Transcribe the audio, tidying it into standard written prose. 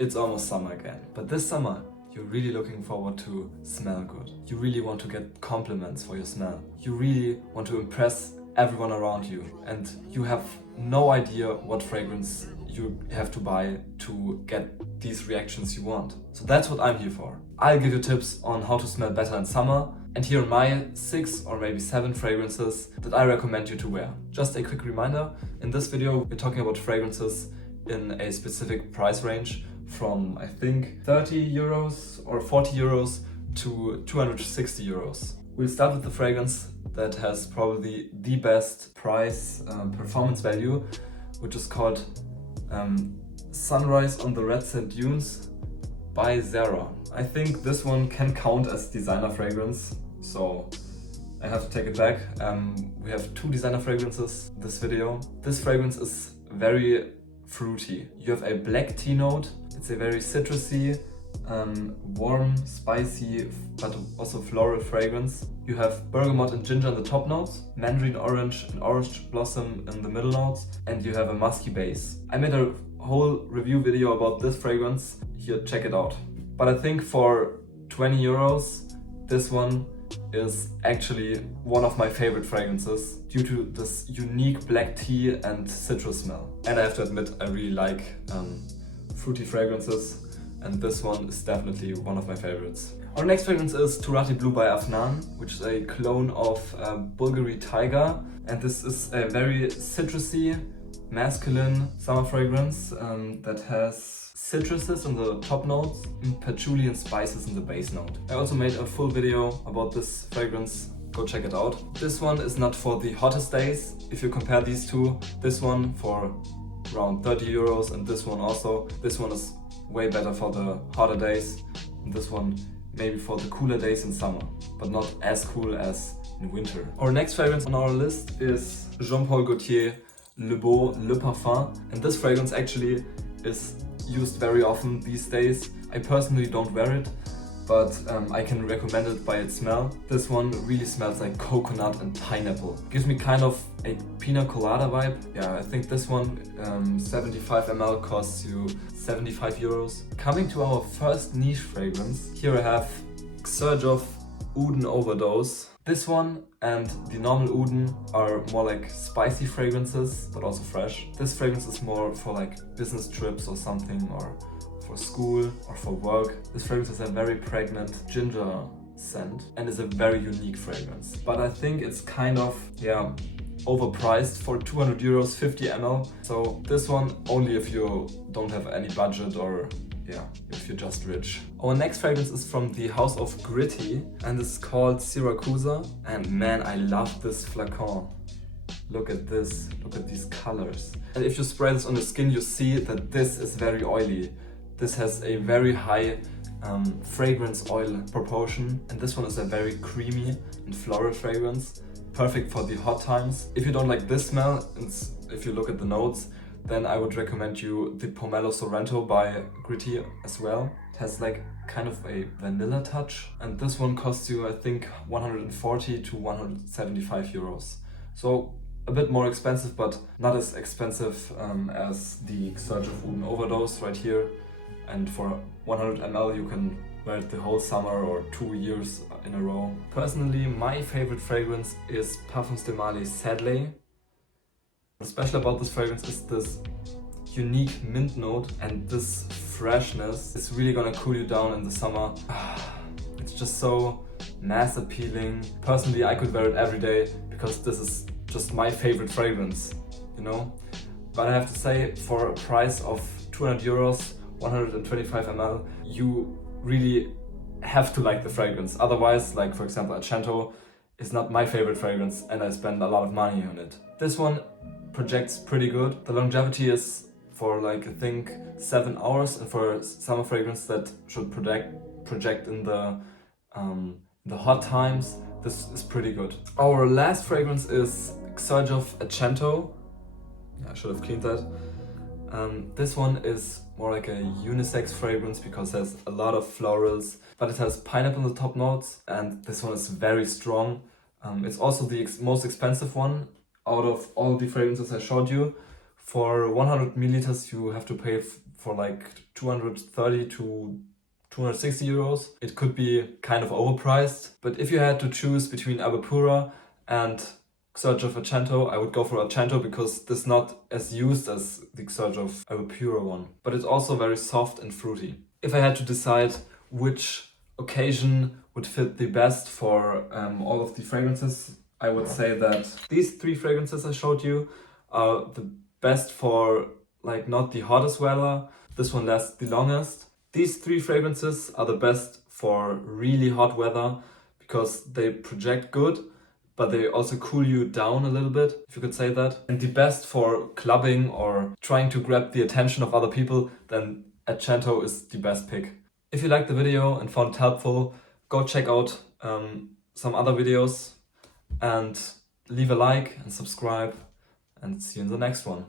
It's almost summer again, but this summer you're really looking forward to smell good. You really want to get compliments for your smell. You really want to impress everyone around you, and you have no idea what fragrance you have to buy to get these reactions you want. So that's what I'm here for. I'll give you tips on how to smell better in summer, and here are my 6 or maybe 7 fragrances that I recommend you to wear. Just a quick reminder, in this video we're talking about fragrances in a specific price range from I think 30 euros or 40 euros to 260 euros. We'll start with the fragrance that has probably the best price performance value, which is called Sunrise on the Red Sand Dunes by Xerjoff. I think this one can count as designer fragrance, so I have to take it back. We have 2 designer fragrances in this video. This fragrance is very fruity. You have a black tea note. It's a very citrusy, warm, spicy, but also floral fragrance. You have bergamot and ginger in the top notes, mandarin orange and orange blossom in the middle notes, and you have a musky base. I made a whole review video about this fragrance. Here, check it out. But I think for 20 euros, this one is actually one of my favorite fragrances due to this unique black tea and citrus smell. And I have to admit, I really like fruity fragrances, and this one is definitely one of my favorites. Our next fragrance is Turathi Blue by Afnan, which is a clone of Bulgari Tiger, and this is a very citrusy, masculine summer fragrance that has citruses in the top notes and patchouli and spices in the base note. I also made a full video about this fragrance, go check it out. This one is not for the hottest days. If you compare these two, this one for around 30 euros and this one also. This one is way better for the hotter days, and this one maybe for the cooler days in summer, but not as cool as in winter. Our next fragrance on our list is Jean-Paul Gaultier Le Beau Le Parfum, and this fragrance actually is used very often these days. I personally don't wear it, but I can recommend it by its smell. This one really smells like coconut and pineapple. Gives me kind of a pina colada vibe. Yeah, I think this one, 75 ml, costs you 75 euros. Coming to our first niche fragrance, here I have Xerjoff Uden Overdose. This one and the normal Uden are more like spicy fragrances, but also fresh. This fragrance is more for like business trips or something, or for school or for work. This fragrance has a very pregnant ginger scent and is a very unique fragrance. But I think it's kind of, yeah, overpriced for 200 euros, 50 ml. So this one only if you don't have any budget, or yeah, if you're just rich. Our next fragrance is from the house of Gritti, and it's called Siracusa. And man, I love this flacon. Look at this, look at these colors. And if you spray this on the skin, you see that this is very oily. This has a very high fragrance oil proportion, and this one is a very creamy and floral fragrance, perfect for the hot times. If you don't like this smell, and if you look at the notes, then I would recommend you the Pomelo Sorrento by Gritti as well. It has like kind of a vanilla touch, and this one costs you I think 140 to 175 euros. So a bit more expensive, but not as expensive as the Xerjoff Uden Overdose right here. And for 100 ml you can wear it the whole summer or 2 years in a row. Personally, my favorite fragrance is PdM Sedley. What's special about this fragrance is this unique mint note and this freshness. It's really gonna cool you down in the summer. It's just so mass appealing. Personally, I could wear it every day because this is just my favorite fragrance, you know? But I have to say, for a price of 200 euros, 125 ml, you really have to like the fragrance. Otherwise, like for example Accento is not my favorite fragrance and I spend a lot of money on it. This one projects pretty good. The longevity is for like I think 7 hours, and for a summer fragrance that should project in the hot times, this is pretty good. Our last fragrance is Xerjoff Accento. Yeah, I should have cleaned that. This one is more like a unisex fragrance because it has a lot of florals, but it has pineapple in the top notes, and this one is very strong. It's also the most expensive one out of all the fragrances I showed you. For 100 milliliters you have to pay for like 230 to 260 euros. It could be kind of overpriced, but if you had to choose between Erba Pura and Xerjoff Accento, I would go for Accento because this is not as used as the Xerjoff Erba Pura one, but it's also very soft and fruity. If I had to decide which occasion would fit the best for all of the fragrances, I would say that these 3 fragrances I showed you are the best for like not the hottest weather. This one lasts the longest. These 3 fragrances are the best for really hot weather because they project good, but they also cool you down a little bit, if you could say that. And the best for clubbing or trying to grab the attention of other people, then Accento is the best pick. If you liked the video and found it helpful, go check out some other videos and leave a like and subscribe, and see you in the next one.